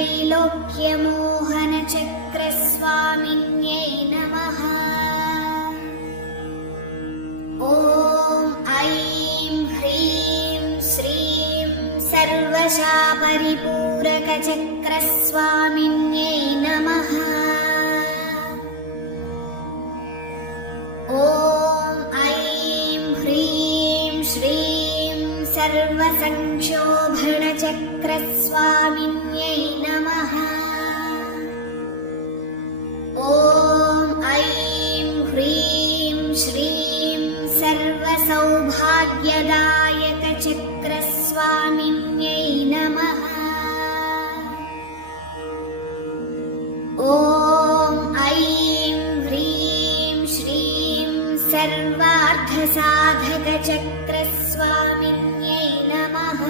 त्रैलोक्यमोहनचक्रस्वामिन्यै नमः। ॐ ऐं ह्रीं श्रीं सर्वशापरिपूरकचक्रस्वामिन्यै नमः। ॐ ऐं ह्रीं श्रीं सर्वसंक्षोभणचक्रस्वामिन्यै नमः। ॐ ऐं ह्रीं श्रीं सर्वसौभाग्यदायकचक्रस्वामिन्यै नमः। ॐ ऐं ह्रीं श्रीं सर्वार्थसाधकचक्रस्वामिन्यै नमः।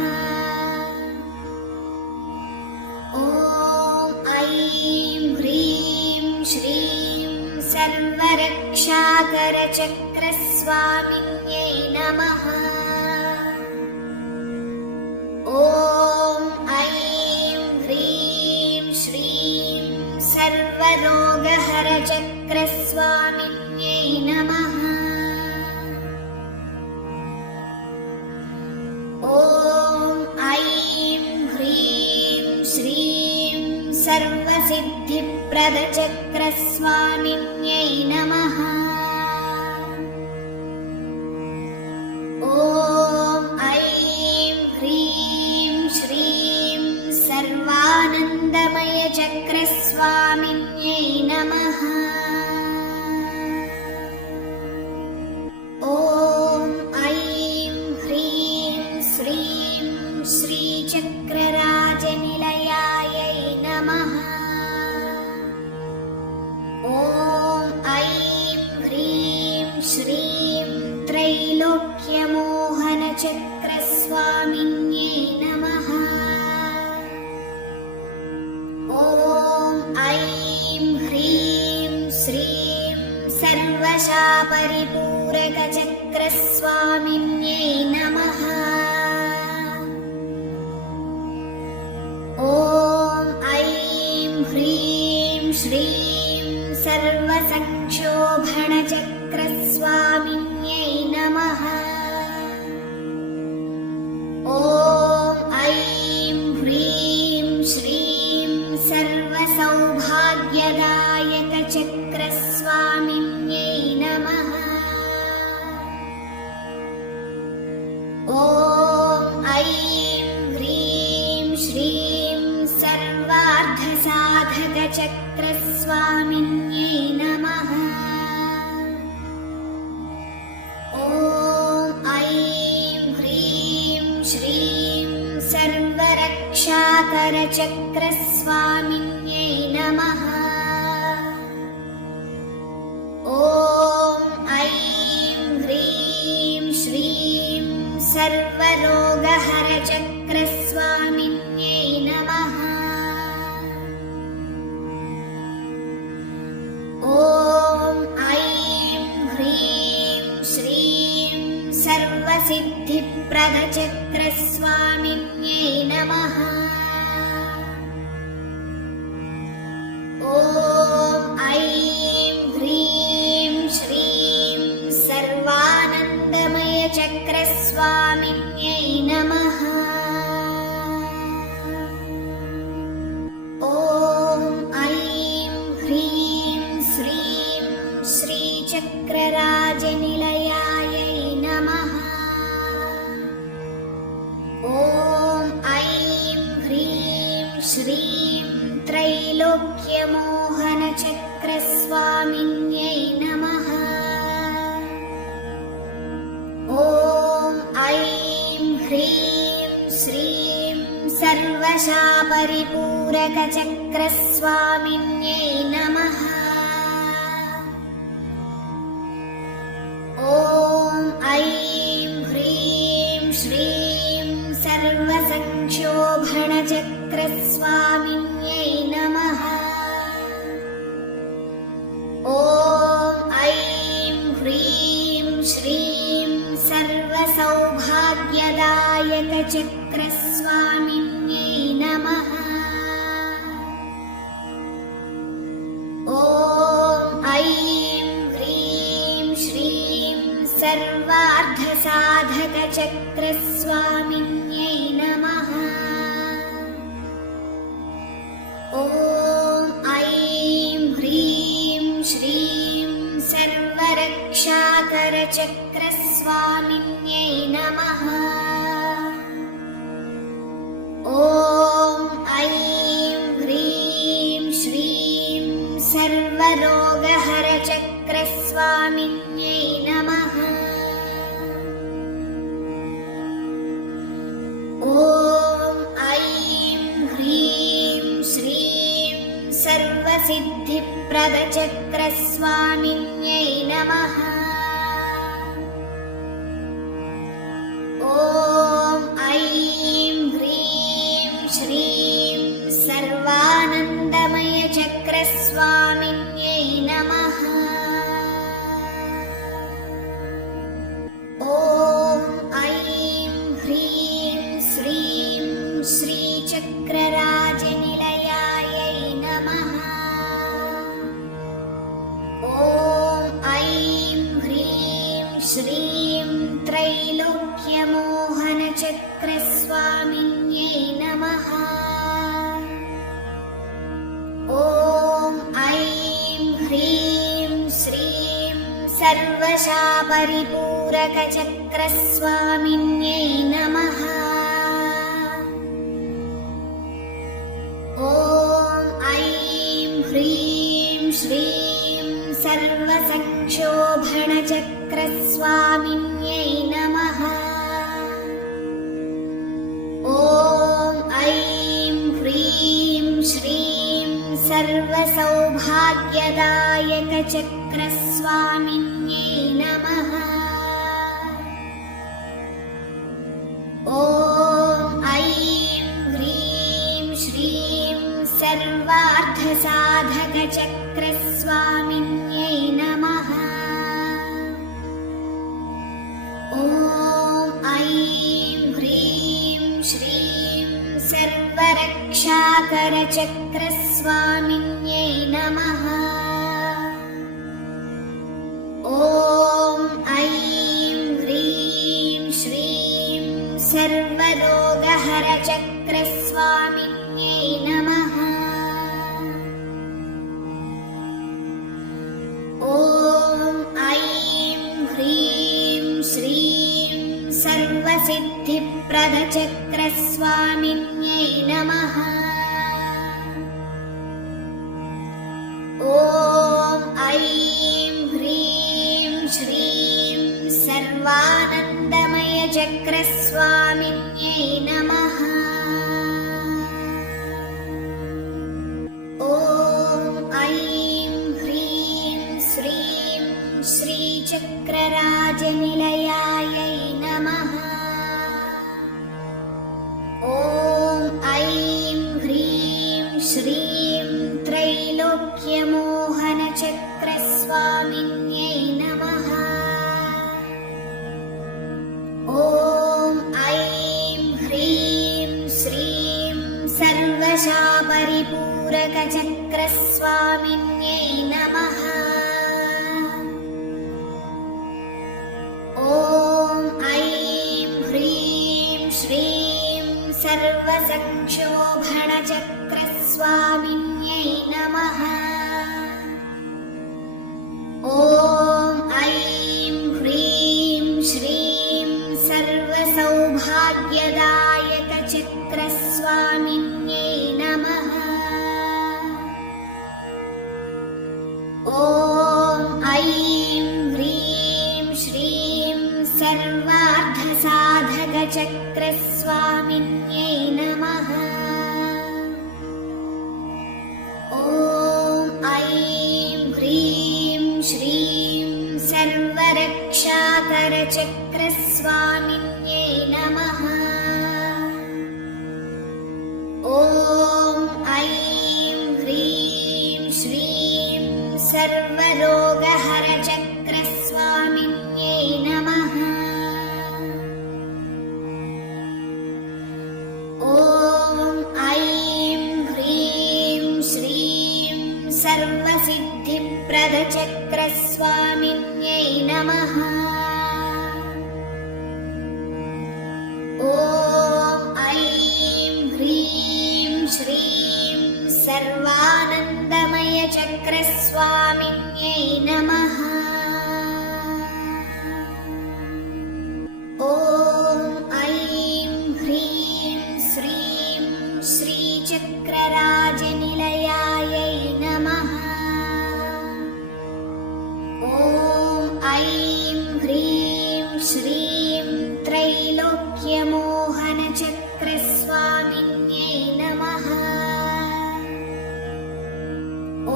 ॐ ऐं ह्रीं श्रीं सर्वरक्षाकरचक्रस्वामिन्यै नमः। ॐ ऐं ह्रीं श्रीं सर्वरोगहरचक्रस्वामिन्यै नमः। ॐ ऐं ह्रीं श्रीं सर्वसिद्धिप्रदचक्रस्वामिन्यै नमः। ॐ ऐं ह्रीं श्रीं सर्वानन्दमयचक्रस्वामिन्यै नमः। ॐ ऐं ह्रीं श्रीं श्रीचक्रराजनिलयायै नमः। ॐ ऐं ह्रीं श्रीं त्रैलोक्यमोहनचक्रस्वामिन्यै नमः। ॐ ऐं ह्रीं श्रीं सर्वशापरिपूरकचक्रस्वामिन्यै नमः। ॐ ऐं ह्रीं श्रीं सर्वसंक्षोभणचक्रस्वामिन्यै नमः। ॐ ऐं ह्रीं श्रीं सर्वसौभाग्यदायकचक्रस्वामिन्यै नमः। ॐ ऐं ह्रीं श्रीं सर्वार्थसाधकचक्रस्वामिन्यै नमः। ॐ ऐं ह्रीं श्रीं सर्वरक्षाकरचक्रस्वामिन्यै नमः। ॐ ऐं ह्रीं श्रीं सर्वरोगहरचक्रस्वामिन्यै नमः। ॐ ऐं ह्रीं श्रीं सर्वसिद्धिप्रदचक्रस्वामिन्यै नमः। ॐ ऐं ह्रीं श्रीं सर्वानन्दमयचक्रस्वामिन्यै नमः। ॐ ऐं ह्रीं श्रीं श्रीचक्रराजनिलयायै नमः। ॐ ऐं ह्रीं श्रीं त्रैलोक्यमोहनचक्रस्वामिन्यै नमः। ॐ ऐं ह्रीं श्रीं सर्वशापरिपूरकचक्रस्वामिन्यै नमः। ॐ ऐं ह्रीं श्रीं सर्वसंक्षोभणचक्रस्वामिन्यै नमः। ॐ ऐं ह्रीं श्रीं सर्वसौभाग्यदायकचक्रस्वामिन्यै नमः। ॐ ऐं ह्रीं श्रीं सर्वरक्षाकरचक्रस्वामिन्यै नमः। ॐ ऐं ह्रीं श्रीं सर्वरोगहरचक्रस्वामिन्यै नमः। ॐ ऐं ह्रीं श्रीं सर्वसिद्धिप्रदचक्रस्वामिन्यै नमः। ॐ ऐं ह्रीं श्रीं सर्वानन्दमयचक्रस्वामिन्यै नमः। ॐ ऐं ह्रीं श्रीं श्रीचक्रराजनिलयायै नमः। ॐ ऐं ह्रीं श्रीं त्रैलोक्यमोहनचक्रस्वामिन्यै नमः। ॐ ऐं ह्रीं श्रीं सर्वशापरिपूरकचक्रस्वामिन्यै नमः। ॐ ऐं ह्रीं श्रीं सर्वसंक्षोभणचक्रस्वामिन्यै नमः। ॐ ऐं ह्रीं श्रीं सर्वसौभाग्यदायकचक्रस्वामिन्यै नमः। ॐ ऐं ह्रीं श्रीं सर्वार्थसाधकचक्रस्वामिन्यै नमः। ॐ ऐं ह्रीं श्रीं सर्वरक्षाकरचक्रस्वामिन्यै नमः। ॐ ऐं ह्रीं श्रीं सर्वरोगहरचक्रस्वामिन्यै नमः। ॐ ऐं ह्रीं श्रीं सर्वसिद्धिप्रदचक्रस्वामिन्यै नमः। ॐ ऐं ह्रीं श्रीं सर्वानन्दमयचक्रस्वामिन्यै नमः। ॐ ऐं ह्रीं श्रीं श्रीचक्रराजनिलयायै नमः। ॐ ऐं ह्रीं श्रीं त्रैलोक्यमोहनचक्रस्वामिन्यै नमः। ॐ ऐं ह्रीं श्रीं सर्वशापरिपूरकचक्रस्वामिन्यै नमः। ॐ ऐं ह्रीं श्रीं सर्वसंक्षोभणचक्रस्वामिन्यै नमः। ॐ ऐं ह्रीं श्रीं सर्वसौभाग्यदायकचक्रस्वामिन्यै नमः। ॐ ऐं ह्रीं श्रीं सर्वार्थसाधकचक्रस्वामिन्यै नमः। ॐ ऐं ह्रीं श्रीं सर्वरक्षाकरचक्रस्वामिन्यै नमः। ॐ ऐं ह्रीं श्रीं सर्वरोगहरचक्रस्वामिन्यै नमः। ॐ ऐं ह्रीं श्रीं सर्वसिद्धिप्रदचक्रस्वामिन्यै नमः। ॐ ऐं ह्रीं श्रीं सर्वानन्दमयचक्रस्वामिन्यै नमः। ॐ ऐं ह्रीं श्रीं श्रीचक्रराजनिलयायै नमः। ॐ ऐं ह्रीं श्रीं त्रैलोक्यमोहनचक्रस्वामिन्यै नमः। ॐ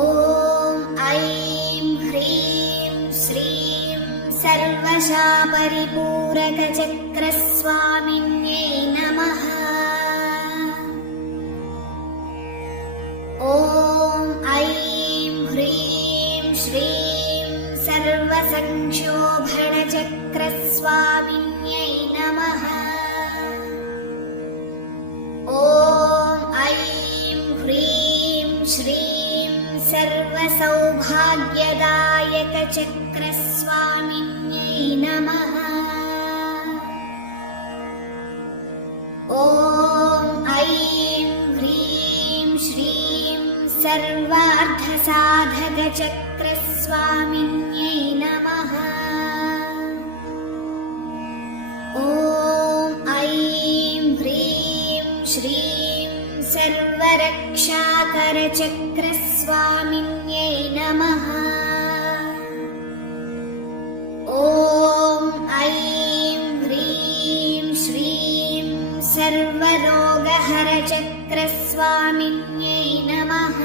ऐं ह्रीं श्रीं सर्वशापरिपूरकचक्रस्वामिन्यै नमः। ॐ ऐं ह्रीं श्रीं सर्वसंक्षोभणचक्रस्वामिन्यै नमः। ॐ ऐं ह्रीं श्रीं सर्वसौभाग्यदायकचक्रस्वामिन्यै नमः। ॐ ऐं ह्रीं श्रीं सर्वार्थसाधकचक्रस्वामिन्यै नमः। ॐ ऐं ह्रीं श्रीं सर्वरक्षाकरचक्रस्वामिन्यै नमः। ॐ ऐं ह्रीं श्रीं सर्वरोगहरचक्रस्वामिन्यै नमः।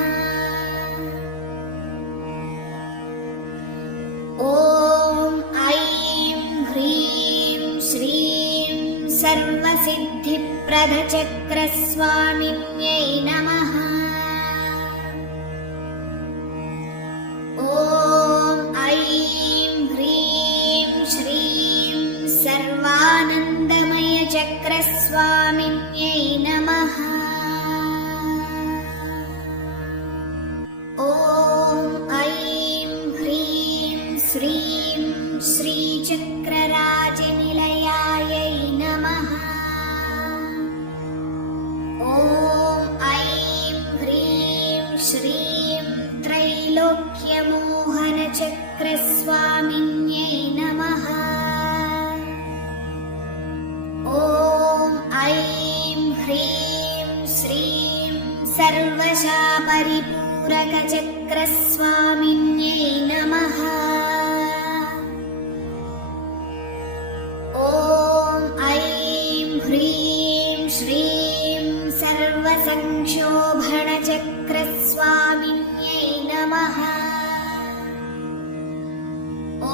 ॐ ऐं ह्रीं श्रीं सर्वसिद्धिप्रदचक्रस्वामिन्यै नमः। ॐ ऐं ह्रीं श्रीं सर्वानन्दमयचक्रस्वामिन्यै नमः। ॐ ऐं ह्रीं श्रीं श्रीचक्रराजनिलयायै नमः। ॐ ऐं ह्रीं श्रीं त्रैलोक्यमोहनचक्रस्वामिन्यै नमः। ॐ ऐं ह्रीं श्रीं सर्वशापरिपूरकचक्रस्वामिन्यै नमः। ॐ ऐं ह्रीं श्रीं सर्वसंक्षोभणचक्रस्वामिन्यै नमः। ॐ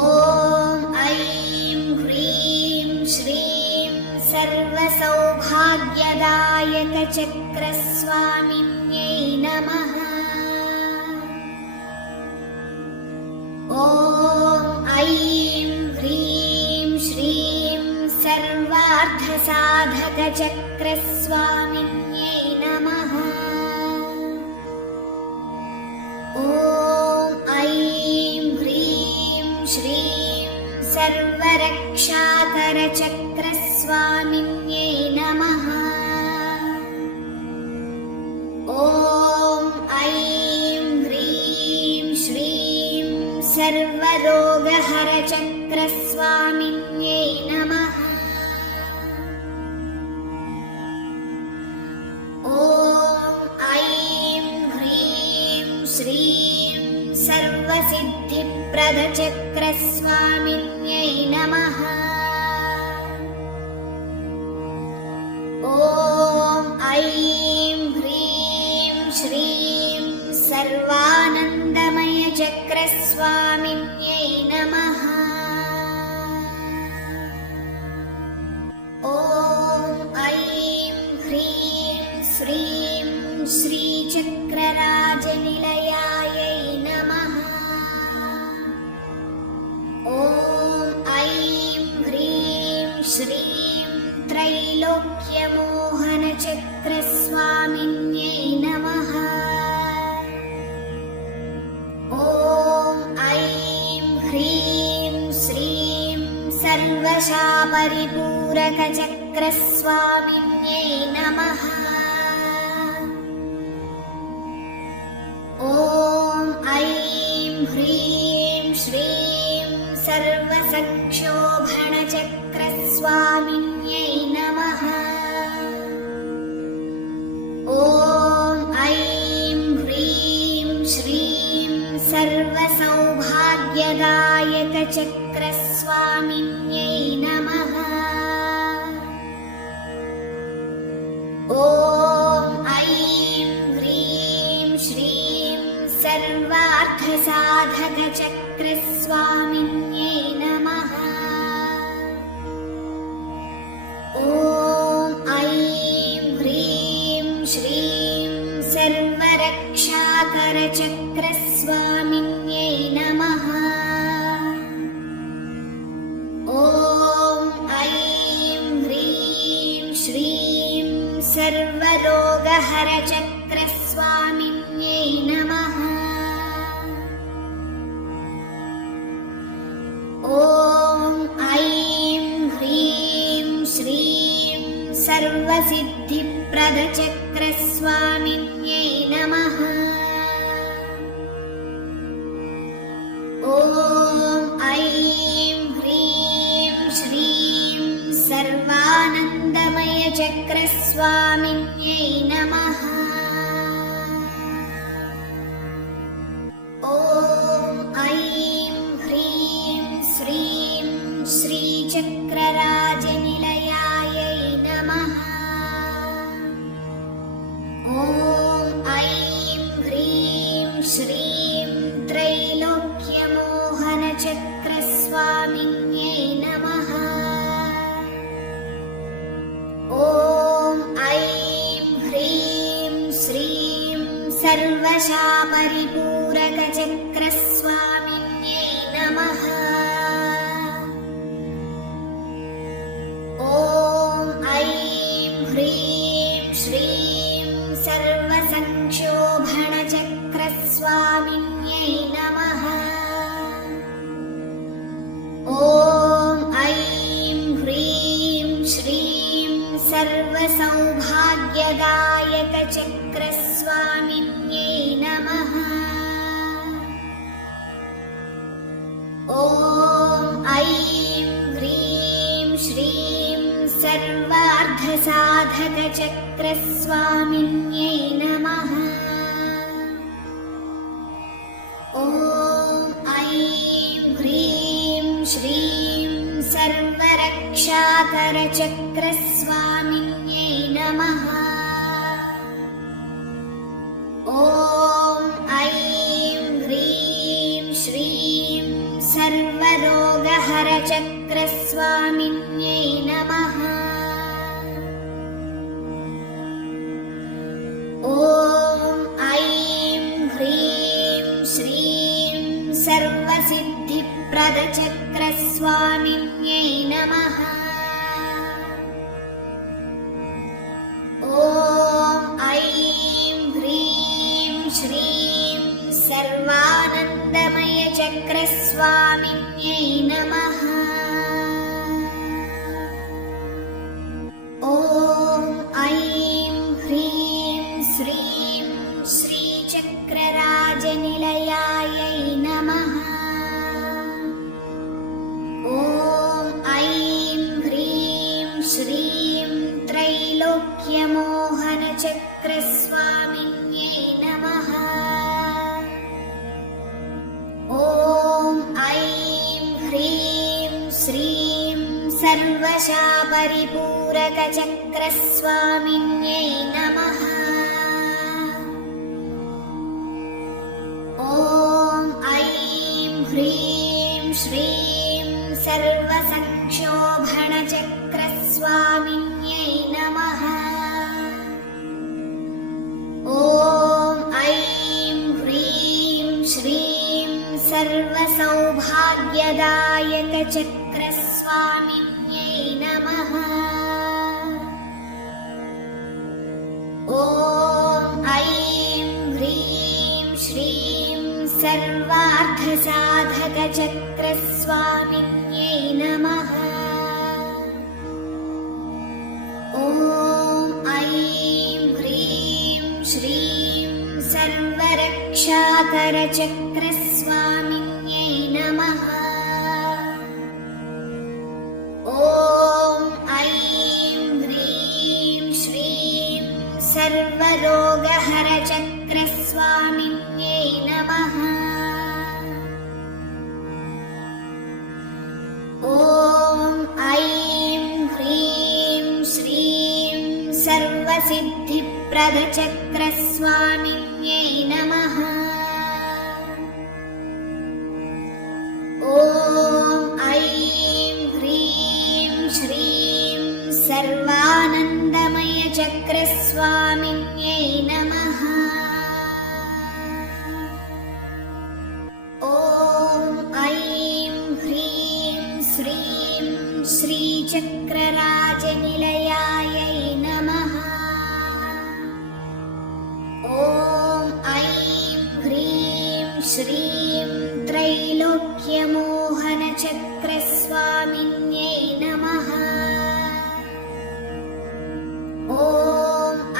ऐं ह्रीं श्रीं सर्वसौभाग्यदायकचक्रस्वामिन्यै नमः। ॐ ऐं ह्रीं श्रीं सर्वार्थसाधकचक्रस्वामिन्यै नमः। ॐ ऐं ह्रीं श्रीं सर्वरक्षाकरचक्रस्वामिन्यै नमः। ॐ ऐं ह्रीं श्रीं सर्वरोगहरचक्रस्वामिन्यै नमः। ॐ ऐं ह्रीं श्रीं सर्वसिद्धिप्रदचक्रस्वामिन्यै नमः। ॐ ऐं ह्रीं श्रीं सर्वानन्दमयचक्रस्वामिन्यै नमः। ॐ ऐं ह्रीं श्रीं श्रीचक्रराजनिलयायै नमः। ॐ ऐं ह्रीं श्रीं त्रैलोक्यमोहनचक्रस्वामिन्यै नमः। ॐ ऐं ह्रीं श्रीं सर्वशापरिपूरकचक्रस्वामिन्यै नमः। ॐ सर्वसंक्षोभणचक्रस्वामिन्यै नमः। ॐ ऐं ह्रीं श्रीं सर्वसौभाग्यदायकचक्रस्वामिन्यै नमः। ॐ ऐं ह्रीं श्रीं सर्वार्थसाधकचक्रस्वामिन्यै नमः। ॐ ऐं ह्रीं श्रीं सर्वरक्षाकरचक्रस्वामिन्यै नमः। ॐ ऐं ह्रीं श्रीं सर्वरोगहरचक्रस्वामिन्यै नमः। ॐ ऐं ह्रीं श्रीं सर्वसिद्धिप्रदचक्रस्वामिन्यै नमः। ॐ ऐं ह्रीं श्रीं सर्वानन्दमयचक्रस्वामिन्यै नमः। ॐ ऐं ह्रीं श्रीं श्रीचक्रराजनिलयायै नमः। ॐ ऐं ह्रीं श्रीं त्रैलोक्यमोहनचक्रस्वामिन्यै नमः। ॐ ऐं ह्रीं श्रीं सर्वशापरिपूरकचक्रस्वामिन्यै नमः। ॐ ऐं ह्रीं श्रीं सर्वसंक्षोभणचक्रस्वामिन्यै नमः। ॐ ऐं ह्रीं श्रीं सर्वसौभाग्यदायकचक्रस्वामिन्यै नमः। ॐ ऐं ह्रीं श्रीं सर्वार्थसाधकचक्रस्वामिन्यै नमः। ॐ ऐं ह्रीं श्रीं सर्वरक्षाकरचक्रस्वामिन्यै नमः। ॐ ऐं ह्रीं श्रीं सर्वरोगहरचक्रस्वामिन्यै नमः। ॐ ऐं ह्रीं श्रीं सर्वसिद्धिप्रदचक्रस्वामिन्यै नमः। ॐ ऐं ह्रीं श्रीं सर्वानन्दमयचक्रस्वामिन्यै नमः। ॐ ऐं ह्रीं श्रीं श्रीचक्रराजनिलयायै नमः। ॐ ऐं ह्रीं श्रीं त्रैलोक्यमोहनचक्रस्वामिन्यै नमः। ॐ ऐं ह्रीं श्रीं सर्वशापरिपूरकचक्रस्वामिन्यै नमः। ॐ ऐं ह्रीं श्रीं सर्वसंक्षोभणचक्रस्वामिन्यै नमः। ॐ ऐं ह्रीं श्रीं सर्वसौभाग्यदायकचक्रस्वामिन्यै नमः। ॐ ऐं ह्रीं श्रीं सर्वार्थसाधकचक्रस्वामिन्यै नमः। ॐ ऐं ह्रीं श्रीं सर्वरक्षाकरचक्रस्वामिन्यै नमः। ॐ सर्वसिद्धिप्रदचक्रस्वामिन्यै नमः। ॐ ऐं ह्रीं श्रीं सर्वानन्दमयचक्रस्वामिन्यै नमः। ॐ ऐं ह्रीं श्रीं श्रीचक्रराजनिलयायै नमः। ॐ ऐं ह्रीं श्रीं त्रैलोक्यमोहनचक्रस्वामिन्यै नमः। ॐ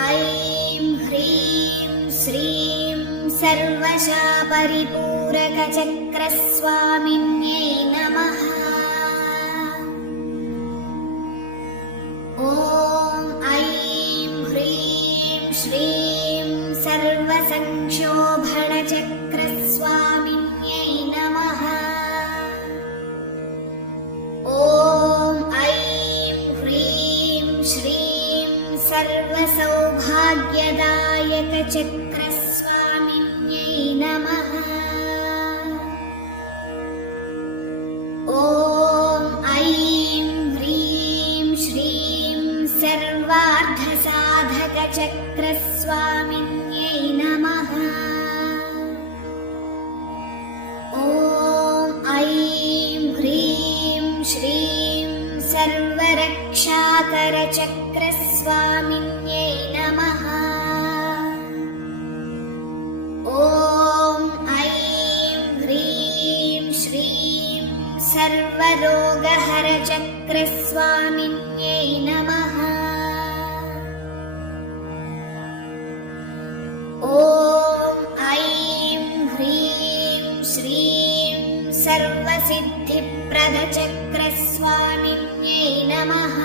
ऐं ह्रीं श्रीं सर्वशापरिपूरकचक्रस्वामिन्यै नमः। ॐ ऐं ह्रीं श्रीं सर्वसंक्षोभणचक्रस्वामिन्यै नमः। ॐ ऐं ह्रीं श्रीं सर्वसौभाग्यदायकचक्रस्वामिन्यै नमः। ॐ ऐं ह्रीं श्रीं सर्वार्थसाधकचक्रस्वामिन्यै नमः। ॐ ऐं ह्रीं श्रीं सर्वरक्षाकरचक्रस्वामिन्यै नमः। ॐ ऐं ह्रीं श्रीं सर्वरोगहरचक्रस्वामिन्यै नमः। ॐ ऐं ह्रीं श्रीं सर्वसिद्धिप्रदचक्रस्वामिन्यै नमः।